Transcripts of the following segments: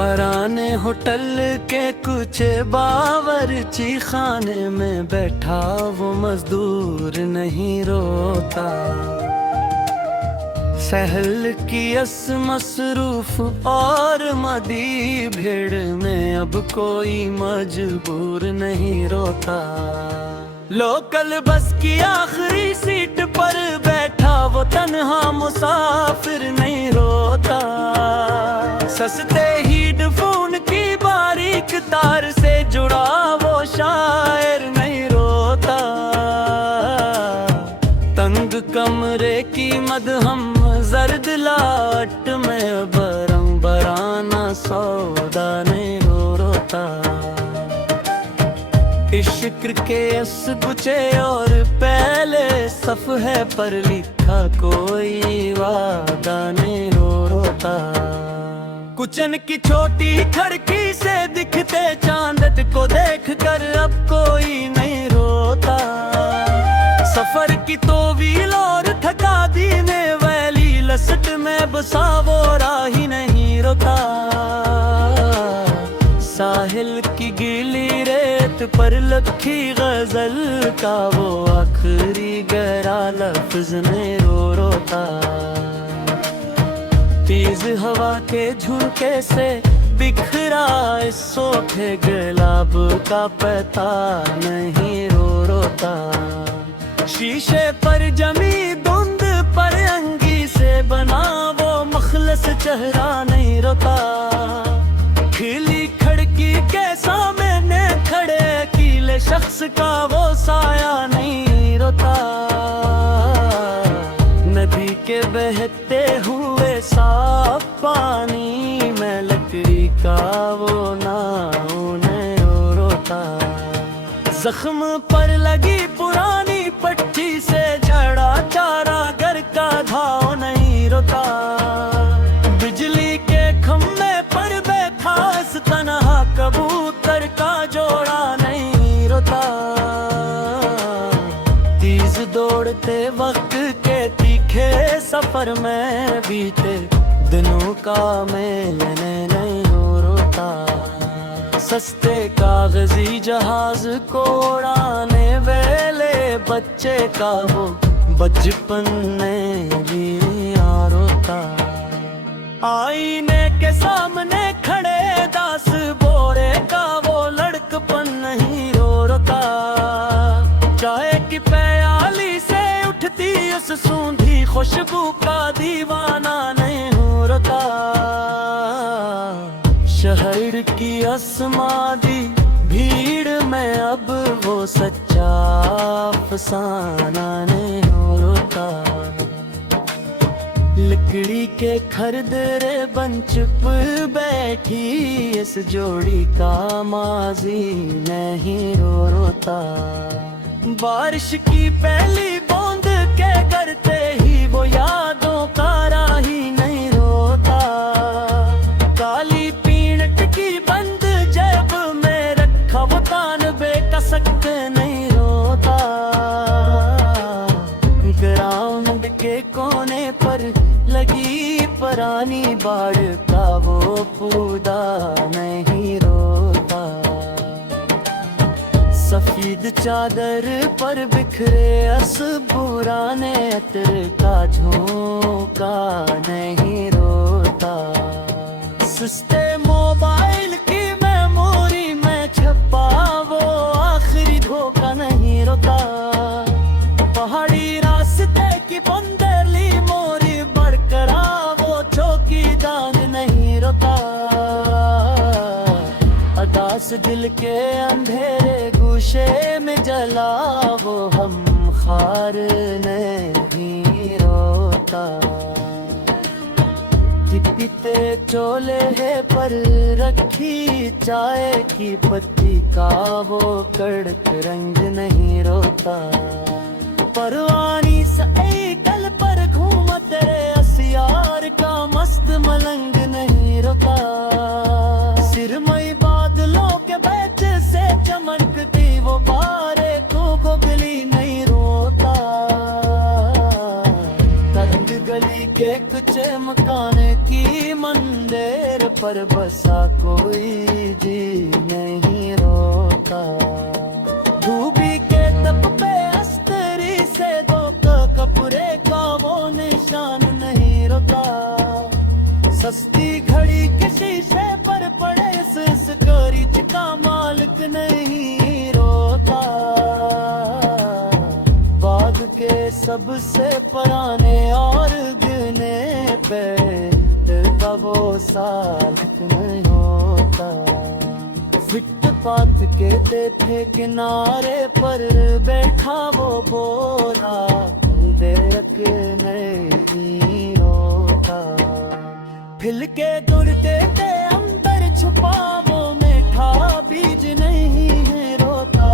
पुराने होटल के कुछ बावर्ची खाने में बैठा वो मजदूर नहीं रोता। सहल की मसरूफ और मदी भीड़ में अब कोई मजबूर नहीं रोता। लोकल बस की आखिरी सीट पर बैठा वो तन्हा मुसाफिर नहीं रोता। सस्ते हेडफोन की बारीक तार से जुड़ा वो शायर नहीं रोता। तंग कमरे की मदहम जर्द लाट में बरंग बराना सौदा नहीं रोता। इश्क के गुचे और पहले सफ है पर लिखा कोई वादा नहीं रोता। कुचन की छोटी खिड़की से दिखते चांद को देखकर अब कोई नहीं रोता। सफर की तो व्हील और थका दीने वाली लसट में बसा वो राही नहीं रोता। साहिल की गीली रेत पर लखी गजल का वो आखिरी गहरा लफ्ज नहीं रोता। तेज हवा के झुके से बिखरा इस सोखे गुलाब का पता नहीं रोता। शीशे पर जमी धुंध पर अंगी से बना वो मखलस चेहरा नहीं रोता। खिली खिड़की के सामने खड़े अकेले शख्स का वो साया नहीं रोता। नदी के बहते हुए साफ पानी में लकड़ी का वो नाव नहीं रोता। जख्म पर लगी पुरानी पट्टी से झड़ा चारा घर का घाव नहीं रोता। बिजली के खम्भे पर बैठा इस तन्हा कबूतर का जोड़ा नहीं रोता। तेज दौड़ते वक्त के तीखे सफर में बीते दिनों का मैंने नहीं रोता। सस्ते कागजी जहाज को उड़ाने वेले बच्चे का वो बचपन में भी रोता। आईने के सामने खड़े दास बोरे का वो लड़कपन नहीं रोता। चाय की प्याली से उठती उस सूंधी खुशबू का दीवाना नहीं रोता। शहर की असमादी भीड़ में अब वो सच्चा अफसाना नहीं रोता। लकड़ी के खरदरे बन चुप बैठी इस जोड़ी का माजी नहीं रोता। बारिश की पहली बूंद के करते ही वो यादों का राही नहीं रोता। काली पीनट की बंद जेब में रखा वो तान बेकसक नहीं रोता। ग्राउंड के कोने पर लगी पुरानी बाड़ का वो पौधा नहीं रोता। सफेद चादर पर बिखरे अस पुराने अतर का झोंका नहीं रोता। सुस्ते मोबाइल की मेमोरी में छपा वो आखिरी धोखा नहीं रोता। पहाड़ी रास्ते की बंदरली मोरी बरकरार वो चौकीदार नहीं रोता। अदास दिल के अंधेरे गुशे में जला वो हम खार नहीं रोता। पीते चोले है पर रखी चाय की पत्ती का वो कड़क रंग नहीं रोता। परवानी साइकिल पर घूमते असियार का मस्त मलंग नहीं रोता। सिरमई बादलों के बैच से चमकती वो बारे को गली नहीं रोता। तंग गली के कुछ ऊंचे मकाने की मंदिर पर बसा कोई जी नहीं रोता। धूबी के तप पे अस्तरी से दो कपड़े का वो निशान नहीं रोता। सस्ती घड़ी के शीशे पर पड़े इस गरीच का मालिक नहीं रोता। बाग के सबसे पुराने और गिने पे का वो सालिक नहीं होता। फुटपाथ के थे किनारे पर बैठा वो बोरा देख नहीं रोता। फिल के दुड़ते थे अंदर छुपा वो मीठा बीज नहीं है रोता।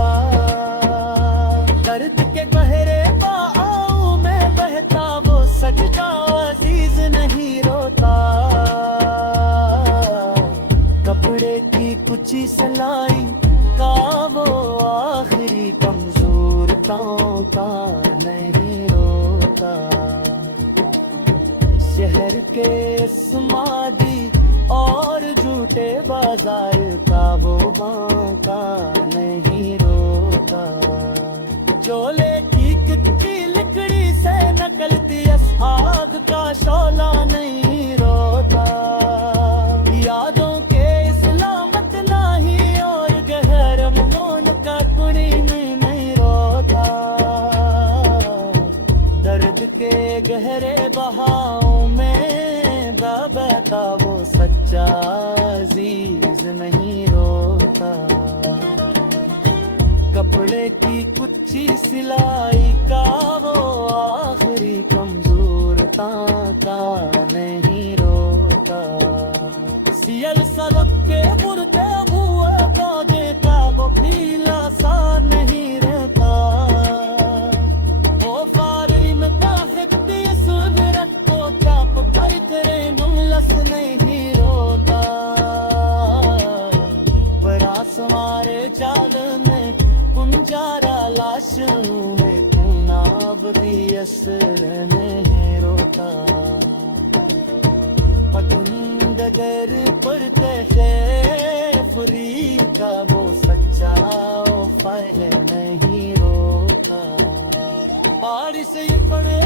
दर्द के गहरे बहाव में बहता वो सच्चा अजीज नहीं रोता। कपड़े की कुछ सिलाई का वो आखिरी कमजोरताओं का नहीं रोता। शहर के समाधि और झूठे बाजार का वो बांका नहीं रोता। चोले की लकड़ी से नकलती आग का शोला नहीं रोता। यादों के इस्लामत नहीं और गहर मनोन का कुड़ी नहीं रोता। दर्द के गहरे बहाव में बहता वो सच्चा अजीज नहीं रोता। कपड़े की कुछ सिलाई का वो आखिरी कमजोरता का नहीं रोता। सियल सलक के बुरते हुए पौधे का वो पीला सा नहीं रहता। वो फारी में ताकती सुनरत को चाप पाई करे नुलस नहीं रोता। परास मारे जाल में पुंजारा लाश में नाव भी असर नहीं रोता। पतंदगर पर फरी का वो सच्चा फाइल नहीं रोता। बारिश पड़े